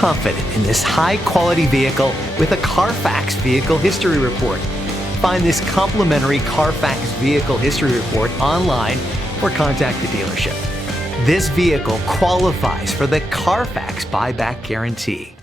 confident in this high-quality vehicle with a Carfax Vehicle History Report. Find this complimentary Carfax Vehicle History Report online or contact the dealership. This vehicle qualifies for the Carfax Buyback Guarantee.